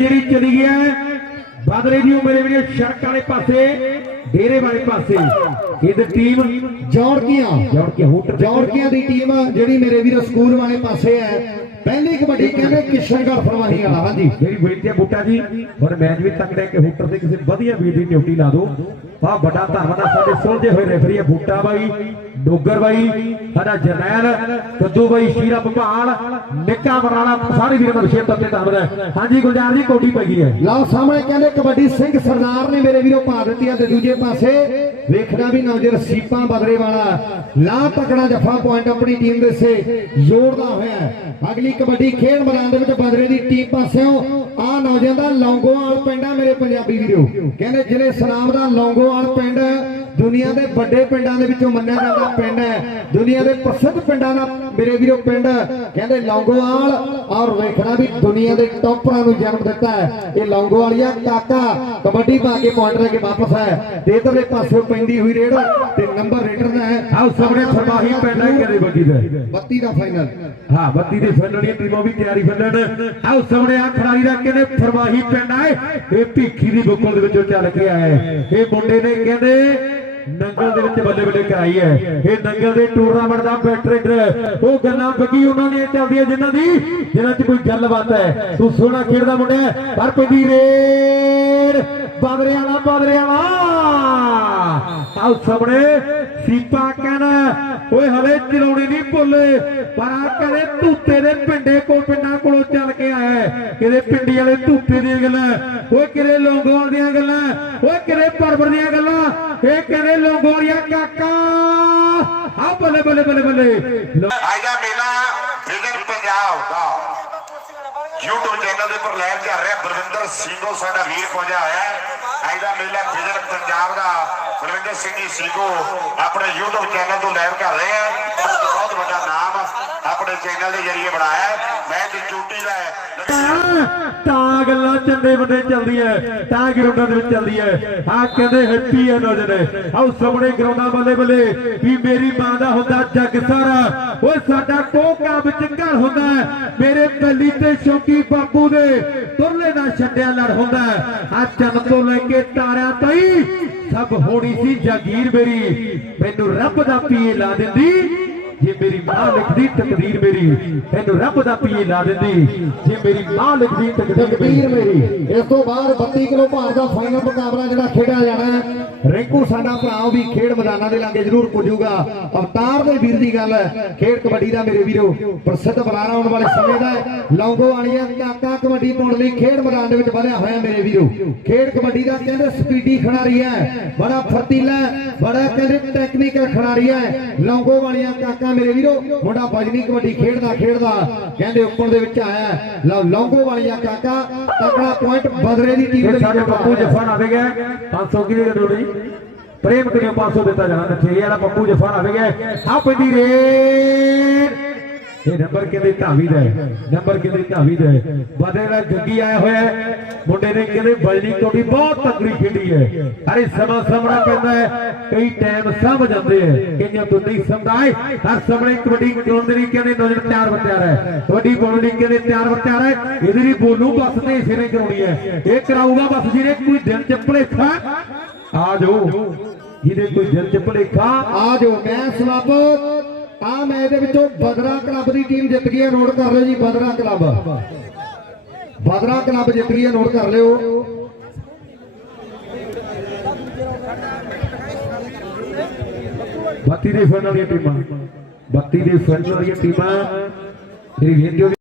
ਜਿਹੜੀ ਚਲੀ ਗਿਆ ਬਾਦਰੇ ਦੀ ਮੇਰੇ ਵੀਰੇ ਸੜਕ ਵਾਲੇ ਪਾਸੇ ਡੇਰੇ ਵਾਲੇ ਪਾਸੇ। ਇਹਦੀ ਟੀਮ ਜੌੜਕੀਆਂ ਜੋੜ ਕੇ ਹੁੱਟ ਜੌੜਕੀਆਂ ਦੀ ਟੀਮ ਜਿਹੜੀ ਮੇਰੇ ਵੀਰੋ ਸਕੂਲ ਵਾਲੇ ਪਾਸੇ ਹੈ। ਪਹਿਲੀ ਕਬੱਡੀ ਕਹਿੰਦੇ ਕਿਸ਼ਨਗੜ੍ਹ ਫਰਮਾਹੀ ਵਾਲਾ। ਹਾਂਜੀ ਮੇਰੀ ਬੇਨਤੀ ਹੈ ਬੁੱਟਾ ਜੀ ਹੁਣ ਮੈਚ ਵੀ ਤੱਕ ਕਿ ਹੁੱਟਰ ਤੇ ਕਿਸੇ ਵਧੀਆ ਵੀਰ ਦੀ ਡਿਊਟੀ ਲਾ ਦਿਓ। ਆ ਵੱਡਾ ਧੰਨਵਾਦ ਸਾਡੇ ਸੁਲਝੇ ਹੋਏ ਰੈਫਰੀ ਆ ਬੁੱਟਾ ਬਾਈ। ਡੋਗਰ ਬਾਈ ਸਾਡਾ ਜਰਨੈਲ ਕੱਦੂ ਬਾਈ ਸ਼ੀਰਾ ਭਗਵਾਨ ਨਿੱਕਾ ਬਰਾਲਾ ਸਾਰੇ ਵੀਰਾਂ ਦਾ ਵਿਸ਼ੇਸ਼ ਤੌਰ ਤੇ ਧੰਨਵਾਦ ਹਾਂਜੀ, ਗੁਲਜ਼ਾਰ ਜੀ, ਕੋਟੀ ਪੈ ਗਈ ਹੈ। ਲਓ, ਸਾਹਮਣੇ ਕਹਿੰਦੇ ਕਬੱਡੀ ਸਿੰਘ ਸਰਦਾਰ ਨੇ ਮੇਰੇ ਵੀਰੋ ਪਾ ਦਿੱਤੀ ਤੇ ਦੂਜੇ ਪਾਸੇ ਵੇਖਣਾ ਵੀ ਨੌਜਰ ਸੀਪਾਂ ਬਦਰੇ ਵਾਲਾ ਲਾ ਤਕੜਾ ਜਫਾ ਪੁਆਇੰਟ ਆਪਣੀ ਟੀਮ ਦੇ ਸੇ ਜੋੜਦਾ ਹੋਇਆ ਅਗਲੀ ਕਬੱਡੀ ਖੇਡ ਮੈਦਾਨ ਦੇ ਵਿੱਚ ਬਦਰੇ ਦੀ ਟੀਮ ਪਾਸਿਓਂ ਆ ਨੌਜਵਾਨ ਦਾ ਲੌਂਗੋਵਾਲ ਪਿੰਡ ਆ ਮੇਰੇ ਪੰਜਾਬੀ ਵੀਰੋ। ਕਹਿੰਦੇ ਜ਼ਿਲ੍ਹੇ ਸਲਾਮ ਦਾ ਲੌਂਗੋਵਾਲ ਪਿੰਡ ਦੁਨੀਆ ਦੇ ਵੱਡੇ ਪਿੰਡਾਂ ਦੇ ਵਿੱਚੋਂ ਮੰਨਿਆ ਜਾਂਦਾ ਪਿੰਡ ਹੈ। ਦੁਨੀਆ ਦੇ ਪ੍ਰਸਿੱਧ ਪਿੰਡਾਂ ਦਾ ਮੇਰੇ ਵੀਰੋ ਪਿੰਡ ਕਹਿੰਦੇ ਲੌਂਗੋਵਾਲ ਔਰ ਵੇਖਣਾ ਵੀ ਦੁਨੀਆ ਦੇ ਟੌਪਰਾਂ ਨੂੰ ਜਨਮ ਦਿੱਤਾ ਹੈ। ਇਹ ਲੌਂਗੋਵਾਲੀਆ ਕਾਕਾ ਕਬੱਡੀ ਪਾ ਕੇ ਪੁਆਇੰਟ ਲੈ ਕੇ ਵਾਪਸ ਹੈ। ਤੇ ਇਧਰਲੇ ਪਾਸੇ ਪੈਂਦੀ ਹੋਈ ਰੇਡ ਤੇ ਨੰਬਰ ਰੇਡਰ ਦਾ ਹੈ। ਆਹ ਸਾਹਮਣੇ ਫਰਮਾਹੀ ਪਿੰਡ ਹੈ ਕਿਹਦੇ ਬੱਗੀ ਦਾ 32 ਦਾ ਫਾਈਨਲ ਹਾਂ ਬੱਤੀ ਦੇ ਫੰਡਣ ਦੀਆਂ ਟੀਮਾਂ ਵੀ ਤਿਆਰੀ ਫੰਡਣ ਆਹ ਸਾਹਮਣੇ ਆ ਖਿਡਾਰੀ ਦਾ ਕਹਿੰਦੇ ਫਰਮਾਹੀ ਪਿੰਡ ਆ ਇਹ ਭੀਖੀ ਦੀ ਬੁੱਕਲ ਦੇ ਵਿੱਚੋਂ ਚੱਲ ਕੇ ਆਇਆ ਹੈ। ਇਹ ਮੁੰਡੇ ਨੇ ਕਹਿੰਦੇ ਨੰਗਲ ਦੇ ਵਿੱਚ ਬੱਲੇ ਬੱਲੇ ਕਰਾਈ ਹੈ। ਇਹ ਨੰਗਲ ਦੇ ਟੂਰਨਾਮੈਂਟ ਦਾ ਬੈਟਰੇਡਰ ਉਹ ਗੱਲਾਂ ਬੱਗੀ ਉਹਨਾਂ ਦੀਆਂ ਚੱਲਦੀਆਂ ਜਿਨ੍ਹਾਂ ਦੀ, ਜਿਨ੍ਹਾਂ 'ਚ ਕੋਈ ਗੱਲਬਾਤ ਹੈ। ਤੂੰ ਸੋਹਣਾ ਖੇਡਦਾ ਮੁੰਡਿਆ ਪਰ ਪੈਂਦੀ ਰੇਡ ਬਾਦਰੇ ਵਾਲਾ ਬਾਦਰੇ ਵਾਲਾ। ਆਹ ਸਾਹਮਣੇ ਸੀਪਾ ਕਹਿੰਦਾ ਓਏ ਹਲੇ ਚਲਾਉਣੀ ਨਹੀਂ ਭੁੱਲੇ। ਪਰ ਆ ਕਦੇ ਧੂਤੇ ਦੇ ਪਿੰਡੇ ਕੋ ਪਿੰਡਾਂ ਕੋਲੋਂ ਚੱਲ ਕੇ ਆਇਆ ਕਿਤੇ ਪਿੰਡੀ ਵਾਲੇ ਧੂਤੇ ਦੀਆਂ ਗੱਲਾਂ? ਓਏ ਕਿਤੇ ਲੋਂਗੋਵਾਲ ਦੀਆਂ ਗੱਲਾਂ? ਓਏ ਕਿਤੇ ਪਰਬਰ ਦੀਆਂ ਗੱਲਾਂ? ਇਹ ਕਹਿੰਦੇ ਲੋਂਗੋਵਾਲੀਆ ਕਾਕਾ ਆ ਬੱਲੇ ਬੱਲੇ ਬੱਲੇ ਬੱਲੇ ਦਾ ਮੇਲਾ ਵਿਗਨ ਪੰਜਾਬ ਦਾ YouTube ਚੈਨਲ ਦੇ ਉੱਪਰ ਲਾਈਵ ਚੱਲ ਰਿਹਾ ਬਲਵਿੰਦਰ ਸਿੰਘੋ ਸਾਡਾ ਵੀਰ ਪਹੁੰਚਿਆ ਹੋਇਆ ਦਾ ਮੇਲਾ ਵਿਗਨ ਪੰਜਾਬ ਦਾ ਬਲਵਿੰਦਰ ਸਿੰਘ ਜੀ ਸਿੰਘੋ ਆਪਣੇ YouTube ਚੈਨਲ ਤੋਂ ਲਾਈਵ ਕਰ ਰਹੇ ਆ ਬਹੁਤ ਵੱਡਾ ਨਾਮ ਆਪਣੇ ਚੈਨਲ ਦੇ ਜ਼ਰੀਏ ਬਣਾਇਆ। ਮੈਂ ਤੇ ਚੂਟੀ ਤਾਂ ਗੱਲਾਂ ਚੰਦੇ ਬੰਦੇ ਚੱਲਦੀ ਐ, ਤਾਂ ਗਰਾਊਂਡਾਂ ਦੇ ਵਿੱਚ ਚੱਲਦੀ ਐ। ਆ ਕਹਿੰਦੇ ਹੈਪੀ ਐ ਨੌਜਨੇ ਆਓ ਸਾਹਮਣੇ ਗਰਾਊਂਡਾਂ ਬੱਲੇ ਬੱਲੇ ਵੀ ਮੇਰੀ ਮਾਂ ਦਾ ਹੁੰਦਾ ਜੱਗ ਸਾਰਾ। ਓਏ ਸਾਡਾ ਕੋਕਾ ਵਿੱਚ ਘਰ ਹੁੰਦਾ ਮੇਰੇ ਬੱਲੀ ਤੇ ਸ਼ੌਕੀ ਬਾਪੂ ਦੇ ਤੁਰਲੇ ਦਾ ਛੱਡਿਆ ਲੜ ਹੁੰਦਾ ਆ ਚੰਨ ਤੋਂ ਲੈ ਕੇ ਤਾਰਿਆਂ ਤਾਈ ਸਭ ਹੋਣੀ ਸੀ ਜਾਗੀਰ ਮੇਰੀ। ਮੈਨੂੰ ਰੱਬ ਦਾ ਪੀਏ ਲਾ ਦਿੰਦੀ। ਜੇ ਮੇਰੀ ਮਾਂ ਲਿਖਦੀ ਤਕਦੀਰ ਮੇਰੀ ਤੈਨੂੰ ਰੱਬ ਦਾ ਪੀਏ ਲਾ ਦਿੰਦੀ, ਜੇ ਮੇਰੀ ਮਾਂ ਲਿਖਦੀ ਤਕਦੀਰ ਮੇਰੀ। ਇਸ ਤੋਂ ਬਾਅਦ 32 ਕਿਲੋ ਭਾਰ ਦਾ ਫਾਈਨਲ ਮੁਕਾਬਲਾ ਜਿਹੜਾ ਖੇਡਿਆ ਜਾਣਾ ਰਿੰਕੂ ਸਾਡਾ ਭਰਾ ਵੀ ਖੇਡ ਮੈਦਾਨਾਂ ਦੇ ਲਾਗੇ ਜ਼ਰੂਰ ਪੁੱਜੂਗਾ। ਅਵਤਾਰ ਦੇ ਵੀਰ ਦੀ ਗੱਲ ਹੈ, ਖੇਡ ਕਬੱਡੀ ਦਾ ਮੇਰੇ ਵੀਰੋ, ਪ੍ਰਸਿੱਧ ਬੁਲਾਰਾ ਆਉਣ ਵਾਲੇ ਸਮੇਂ ਦਾ ਲੌਂਗੋ ਵਾਲੀਆਂ ਕਾਕਾ ਕਬੱਡੀ ਪਾਉਣ ਲਈ ਖੇਡ ਮੈਦਾਨ ਦੇ ਵਿੱਚ ਵਧਿਆ ਹੋਇਆ ਮੇਰੇ ਵੀਰੋ। ਖੇਡ ਕਬੱਡੀ ਦਾ ਕਹਿੰਦੇ ਸਪੀਡੀ ਖਿਡਾਰੀ ਹੈ, ਬੜਾ ਫਰਤੀਲਾ ਬੜਾ ਕਹਿੰਦੇ ਟੈਕਨੀਕਲ ਖਿਡਾਰੀ ਹੈ। ਲੌਂਗੋ ਵਾਲੀਆਂ ਕਾਕਾ ਮੇਰੇ ਵੀਰੋ ਮੁੰਡਾ ਬਜਨੀ ਕਬੱਡੀ ਖੇਡਦਾ ਖੇਡਦਾ ਕਹਿੰਦੇ ਉੱਪਰ ਦੇ ਵਿੱਚ ਆਇਆ। ਲਓ ਲੌਂਗੋ ਵਾਲੀਆਂ ਕਾਕਾ ਤਕੜਾ ਪੁਆਇੰਟ ਬਦਰੇ ਦੀ ਟੀਮ ਦੇ ਸਾਡੇ ਪੱਪੂ ਜੱਫਾ ਨਾ ਵੇਗਾ 500 ਕੀ ਦੇ ਦੋੜੀ ਪ੍ਰੇਮ ਕਰਿਓ 500 ਦਿੱਤਾ ਜਾਣਾ ਤੇ ਠੇਰੇ ਵਾਲਾ ਪੱਪੂ ਜੱਫਾ ਨਾ ਵੇਗਾ ਆ ਪੈਂਦੀ ਰੇਡ। ਇਹ ਨੰਬਰ ਕਿਤੇ ਢਾਵੀ ਦਾ ਹੈ? ਨੰਬਰ ਕਿਤੇ ਢਾਵੀ ਦਾ ਹੈ? ਬਦੇ ਦਾ ਜੱਗੀ ਆਇਆ ਹੋਇਆ ਮੁੰਡੇ ਨੇ ਕਹਿੰਦੇ ਬਜਨੀ ਕੋਟੀ ਬਹੁਤ ਤਕੜੀ ਖੇਡੀ ਹੈ। ਅਰੇ ਸਮਾਂ ਸਮਣਾ ਪੈਂਦਾ ਹੈ। ਕਈ ਟਾਈਮ ਸਮਝ ਜਾਂਦੇ ਹੈ। ਕਈਆਂ ਤੋਂ ਨਹੀਂ ਸਮਝਾਏ ਹਰ ਸਮੇਂ ਕਬੱਡੀ ਕਰਾਉਣ ਦੇ ਲਈ ਕਹਿੰਦੇ ਨਜ਼ਰ ਤਿਆਰ ਬਤਿਆਰ ਹੈ। ਕਬੱਡੀ ਪਾਉਣ ਲਈ ਕਹਿੰਦੇ ਤਿਆਰ ਬਤਿਆਰ ਹੈ। ਇਹਦੇ ਲਈ ਬੋਲੂ ਬਸ ਤੇ ਇਸੇ ਨੇ ਕਰਾਉਣੀ ਹੈ। ਇਹ ਕਰਾਊਗਾ ਬਸ ਜਿਹਨੇ ਕੋਈ ਦਿਲ ਚ ਭੁਲੇਖਾ। ਆ ਜਾਓ। ਜਿਹਦੇ ਕੋਈ ਦਿਲ ਚ ਭੁਲੇਖਾ, ਆ ਜਾਓ। ਮੈਂ ਸਮਾਪਤ ਆ ਮੈਚ ਦੇ ਵਿੱਚੋਂ ਬਦਰਾ ਕਲੱਬ ਦੀ ਟੀਮ ਜਿੱਤ ਗਈ ਹੈ, ਨੋਟ ਕਰ ਲਿਓ ਜੀ, ਬਦਰਾ ਕਲੱਬ। ਬਦਰਾ ਕਲੱਬ ਜਿੱਤ ਗਈ ਹੈ, ਨੋਟ ਕਰ ਲਿਓ। ਬੱਤੀ ਦੇ ਫਾਈਨਲ ਦੀਆਂ ਟੀਮਾਂ, ਬੱਤੀ ਦੇ ਫਾਈਨਲ ਦੀਆਂ ਟੀਮਾਂ ਮੇਰੀ ਬੇਨਤੀ